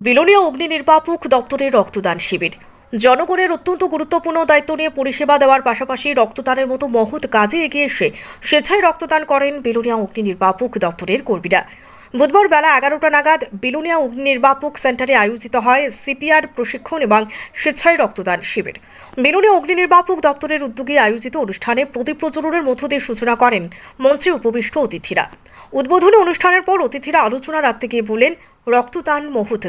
বিলোনিয়া অগ্নি নির্বাপক দপ্তরের রক্তদান শিবির। জনগণের অত্যন্ত গুরুত্বপূর্ণ দায়িত্ব নিয়ে পরিষেবা দেওয়ার পাশাপাশি রক্তদানের মতো মহৎ কাজে এগিয়ে এসে স্বেচ্ছায় রক্তদান করেন বিলোনিয়া অগ্নি নির্বাপক দপ্তরের কর্মীরা। বুধবার বেলা এগারোটা নাগাদ বিলুনিয়া অগ্নির্বাপক সেন্টারে আয়োজিত হয় সিপিআর প্রশিক্ষণ এবং স্বেচ্ছায় রক্তদান শিবির। বিলুনিয়া অগ্নি নির্বাপক দপ্তরের উদ্যোগে আয়োজিত অনুষ্ঠানে প্রদীপ প্রজ্বলনের মধ্য দিয়ে সূচনা করেন মঞ্চে উপবিষ্ট অতিথিরা। উদ্বোধনী অনুষ্ঠানের পর অতিথিরা আলোচনা রাখতে গিয়ে বলেন, রক্তদান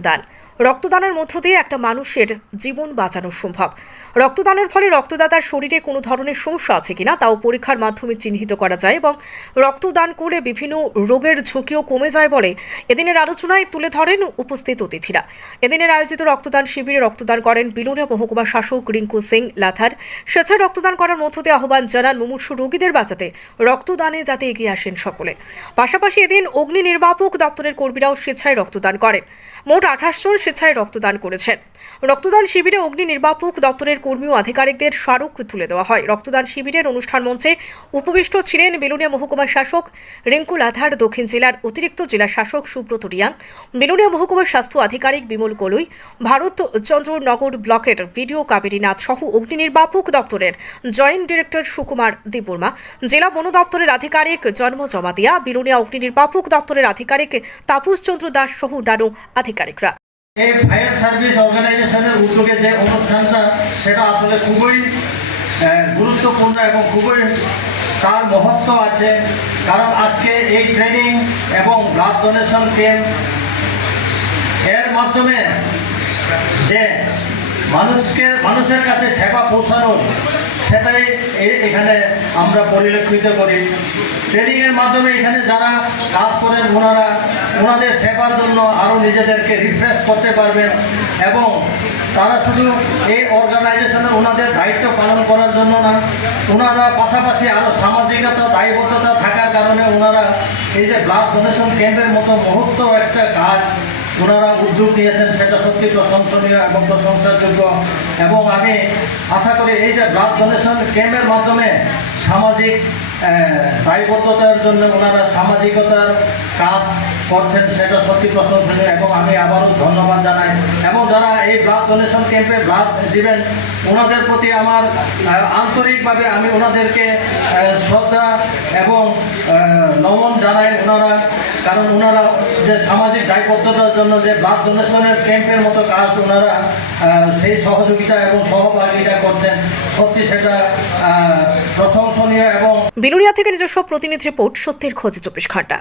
দান। রক্তদানের মধ্য দিয়ে একটা মানুষের জীবন বাঁচানো সম্ভব। রক্তদানের ফলে রক্তদাতার শরীরে কোনো ধরনের সমস্যা আছে কিনা তাও পরীক্ষার মাধ্যমে চিহ্নিত করা যায় এবং রক্তদান করে বিভিন্ন রোগের ঝুঁকিও কমে যায় বলে এদিনের আলোচনায় তুলে ধরেন উপস্থিত অতিথিরা। এদিনের আয়োজিত রক্তদান শিবিরে রক্তদান করেন বিলোনিয়া মহকুমা শাসক রিঙ্কু সিং লাথার। স্বেচ্ছায় রক্তদান করার মধ্য দিয়ে আহ্বান জানান মুমূর্ষু রোগীদের বাঁচাতে রক্তদানে যাতে এগিয়ে আসেন সকলে। পাশাপাশি এদিন অগ্নি নির্বাপক দপ্তরের কর্মীরাও স্বেচ্ছায় রক্তদান করেন। মোট আঠাশ জন স্বেচ্ছায় রক্তদান করেছেন। রক্তদান শিবিরে অগ্নি নির্বাপক দপ্তরের কর্মী ও আধিকারিকদের স্মারক তুলে দেওয়া হয়। রক্তদান শিবিরের অনুষ্ঠান মঞ্চে উপবিষ্ট ছিলেন বেলুনিয়া মহকুমা শাসক রিঙ্কু লাথার দক্ষিণ জেলার অতিরিক্ত জেলা শাসক সুব্রত রিয়াং, বেলুনিয়া মহকুমার স্বাস্থ্য আধিকারিক বিমল কলুই ভারত চন্দ্রনগর ব্লকের বিডিও কাবেরী নাথ সহ অগ্নি নির্বাপক দপ্তরের জয়েন্ট ডিরেক্টর সুকুমার দেববর্মা, জেলা বন দপ্তরের আধিকারিক জন্ম জমা জমাতিয়া, বিলুনিয়া অগ্নি নির্বাপক দপ্তরের আধিকারিক তাপস চন্দ্র দাস সহ নানু আধিকারিকরা। এই ফায়ার সার্ভিস অর্গানাইজেশনের উদ্যোগে যে অনুষ্ঠানটা, সেটা আসলে খুবই গুরুত্বপূর্ণ এবং খুবই তার মহত্ব আছে। কারণ আজকে এই ট্রেনিং এবং ব্লাড ডোনেশন ক্যাম্প এর মাধ্যমে যে মানুষকে, মানুষের কাছে সেবা পৌঁছানো সেটাই এখানে আমরা পরিলক্ষিত করি। ট্রেনিংয়ের মাধ্যমে এখানে যারা কাজ করেন, ওনারা ওনাদের সেবার জন্য আরও নিজেদেরকে রিফ্রেশ করতে পারবেন এবং তারা শুধু এই অর্গানাইজেশনে ওনাদের দায়িত্ব পালন করার জন্য না, ওনারা পাশাপাশি আরও সামাজিকতা, দায়বদ্ধতা থাকার কারণে ওনারা এই যে ব্লাড ডোনেশন ক্যাম্পের মতো মুহূর্ত একটা কাজ ওনারা উদ্যোগ নিয়েছেন, সেটা সত্যি প্রশংসনীয় এবং প্রশংসাযোগ্য। এবং আমি আশা করি এই যে ব্লাড ডোনেশন ক্যাম্পের মাধ্যমে সামাজিক দায়বদ্ধতার জন্য ওনারা সামাজিকতার কাজ করছেন সেটা সত্যি প্রশংসনীয় এবং আমি আবারও ধন্যবাদ জানাই। এবং যারা এই ব্লাড ডোনেশন ক্যাম্পে ব্লাড দিবেন, ওনাদের প্রতি আমার আন্তরিকভাবে আমি ওনাদেরকে শ্রদ্ধা এবং নমন জানাই ওনারা। কারণ ওনারা যে সামাজিক দায়বদ্ধতার জন্য যে ব্লাড ডোনেশনের ক্যাম্পের মতো কাজ ওনারা সেই সহযোগিতা এবং সহভাগিতা করছেন। সত্যি সেটা প্রশংসনীয় এবং বিলুনিয়া থেকে নিজস্ব প্রতিনিধি রিপোর্ট সত্যের খোঁজে চব্বিশ ঘণ্টা।